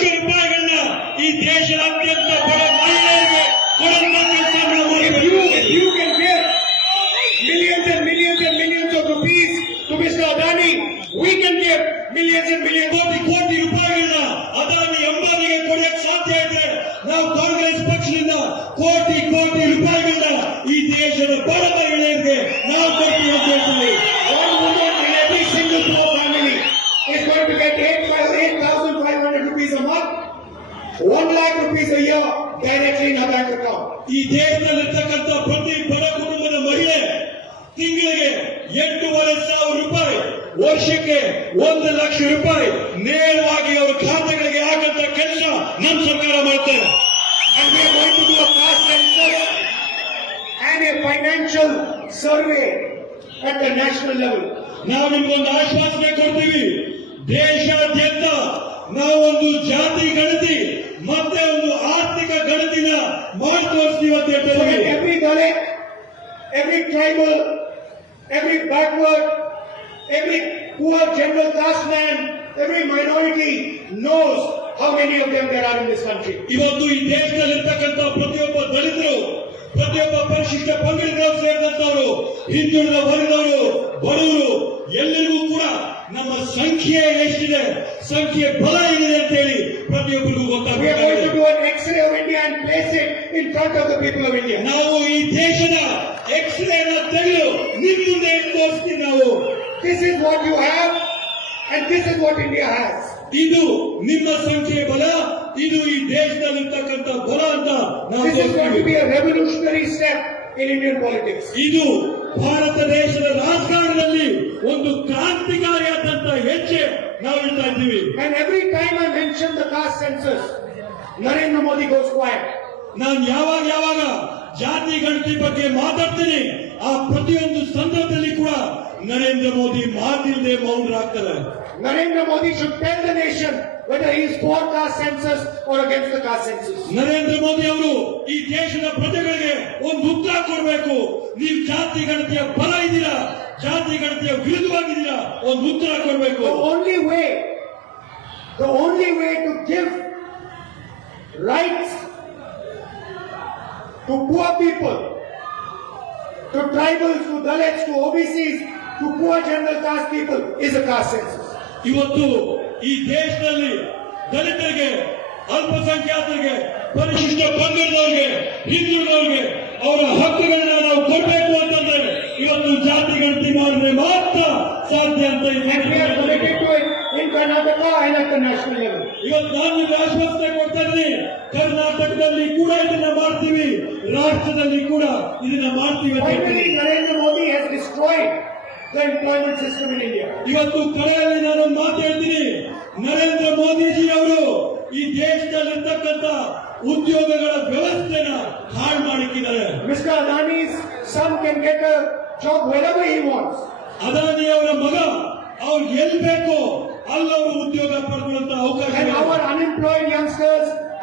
ರೂಪಾಯಿಗಳನ್ನ ಈ ದೇಶದಾದ್ಯಂತ ಬಡ ಮಹಿಳೆಯರಿಗೆ ಕೊಡತಕ್ಕಂಥ ನಾವು If you, if you can give millions and millions and millions of rupees to Mr. Adani, we can give millions and millions. ಕೋಟಿ ಕೋಟಿ ರೂಪಾಯಿಗಳನ್ನ ಅದಾನಿ ಅಂಬಾನಿಗೆ ಕೊಡಕ್ಕೆ ಸಾಧ್ಯ ಇದೆ ನಾವು ಕಾಂಗ್ರೆಸ್ ಪಕ್ಷದಿಂದ ಕೋಟಿ ಕೋಟಿ ರೂಪಾಯಿಗಳನ್ನ ಈ ದೇಶದ ಬಡ ಮಹಿಳೆಯರಿಗೆ ನಾವು ಕೊಡ್ತೀವಿ ಅಂತ ಹೇಳ್ತೀವಿ One woman in every single poor family is going to get eight thousand five hundred rupees one lakh rupees ಅಯ್ಯೋ ಡೈರೆಕ್ಟ್ಲಿ ನಾ ಬ್ಯಾಂಕ್ ಅಕೌಂಟ್ ಈ ದೇಶದಲ್ಲಿ ಇರ್ತಕ್ಕಂತ ಪ್ರತಿ ಬಡ ಕುಟುಂಬದ ಮಹಿಳೆ ತಿಂಗಳಿಗೆ ಎಂಟೂವರೆ ಸಾವಿರ ರೂಪಾಯಿ ವರ್ಷಕ್ಕೆ ಒಂದು ಲಕ್ಷ ರೂಪಾಯಿ ನೇರವಾಗಿ ಅವರ ಖಾತೆಗಳಿಗೆ ಆಗಂತ ಕೆಲಸ ನಮ್ಮ ಸರ್ಕಾರ ಮಾಡ್ತಾರೆ financial survey at national level ನಾವು ನಿಮ್ಗೊಂದು ಆಶ್ವಾಸನೆ ಕೊಡ್ತೀವಿ. ದೇಶ ಮಾಡಿ ತೋರಿಸ್ತೀವಿ ಅಂತ So every Dalit, every tribal, every backward, every poor general caste man, every minority knows how many of them there are in this country. ಇವತ್ತು ಈ ದೇಶದಲ್ಲಿರ್ತಕ್ಕಂಥ ಪ್ರತಿಯೊಬ್ಬ ದಲಿತರು ಪ್ರತಿಯೊಬ್ಬ ಪರಿಶಿಷ್ಟ ಪಂಗಡಿಗಳು ಸೇರಿದಂತವರು ಹಿಂದುಳಿದ ವರ್ಗದವರು ಬಡವರು ಎಲ್ಲರಿಗೂ ಕೂಡ ನಮ್ಮ ಸಂಖ್ಯೆ ಎಷ್ಟಿದೆ ಸಂಖ್ಯೆ ಬಲ ನಾವು ಈ ದೇಶದ ಎಕ್ಸ್ ರೇ ನ ತೆಗೆದು ನಿಮ್ಮಿಂದ ಎತ್ತೋರಿಸ್ತೀವಿ ನಾವು. This is what you have and this is what India has ಇದು ನಿಮ್ಮ ಸಂಖ್ಯೆ ಬಲ ಇದು ಈ ದೇಶದಲ್ಲಿರ್ತಕ್ಕಂಥ ಬಲ ಅಂತ ನಾವು revolutionary step in Indian politics ಇದು ಭಾರತ ದೇಶದ ರಾಜಕಾರಣದಲ್ಲಿ ಒಂದು ಕ್ರಾಂತಿಕಾರಿ ಕ್ರಾಂತಿಕಾರಿಯಾದಂತಹ ಹೆಜ್ಜೆ ನಾವು ಇಡ್ತಾ ಇದ್ದೀವಿ. And every time I mention the caste census Narendra Modi goes Y ನಾನು ಯಾವಾಗ ಯಾವಾಗ ಜಾತಿ ಗಣತಿ ಬಗ್ಗೆ ಮಾತಾಡ್ತೀನಿ ಆ ಪ್ರತಿಯೊಂದು ಸಂದರ್ಭದಲ್ಲಿ ಕೂಡ ನರೇಂದ್ರ ಮೋದಿ ಮಾತಿಲ್ಲದೆ ಮೌನರಾಗ್ತಾರೆ Narendra Modi should the nation he is for census or the caste Narendra Modi ಅವರು ಈ ದೇಶದ ಪ್ರಜೆಗಳಿಗೆ ಒಂದು ಉತ್ತರ ಕೊಡಬೇಕು. ನೀವು ಜಾತಿ ಗಣತಿಯ ಬಲ ಇದ್ದೀರಾ ಜಾತಿ ಗಣತಿಯ ವಿರುದ್ಧವಾಗಿದ್ದೀರಾ ಒಂದು ಉತ್ತರ ಕೊಡಬೇಕು. Only way the only way to give rights to poor people, to tribals, to Dalits, to OBCs, to poor general caste people is a caste census. ಇವತ್ತು ಈ ದೇಶದಲ್ಲಿ ದಲಿತರಿಗೆ ಅಲ್ಪಸಂಖ್ಯಾತರಿಗೆ ಪರಿಶಿಷ್ಟ ಪಂಗಡದವರಿಗೆ ಹಿಂದುಳಿದವರಿಗೆ ಅವರ ಹಕ್ಕುಗಳನ್ನ ನಾವು ಕೊಡಬೇಕು ಅಂತಂದ್ರೆ ಇವತ್ತು ಜಾತಿ ಗಣತಿ ಮಾಡಿದ್ರೆ ಮಾತ್ರ ಸಾಧ್ಯ ಅಂತ ಈ And we are ದೇಶದಲ್ಲಿ committed to it in Karnataka and at the national level. ಇವತ್ತು ನಾನು ನಿಮ್ಗೆ ಆಶ್ವಾಸನೆ ಕೊಡ್ತಾ ಇದ್ದೀನಿ ಕರ್ನಾಟಕದಲ್ಲಿ ಕೂಡ ಇದನ್ನ ಮಾಡ್ತೀವಿ. ರಾಷ್ಟ್ರದಲ್ಲಿ ಕೂಡ ಇದನ್ನ ಮಾಡ್ತೀವಿ Narendra Modi employment system in India. ಇವತ್ತು ಕಡೆಯಲ್ಲಿ ನಾನು ಮಾತಾಡ್ತೀನಿ ಮಾತು ಹೇಳ್ತೀನಿ. ನರೇಂದ್ರ ಮೋದಿಜಿ ಅವರು ಈ ದೇಶದಲ್ಲಿರ್ತಕ್ಕಂಥ ಉದ್ಯೋಗಗಳ ವ್ಯವಸ್ಥೆನ ಹಾಳು ಮಾಡಿಕ್ಕಿದ್ದಾರೆ mister Adani son can get job wherever he wants Adani ಅವರ ಮಗ ಅವ್ರು ಎಲ್ಲಿ ಬೇಕೋ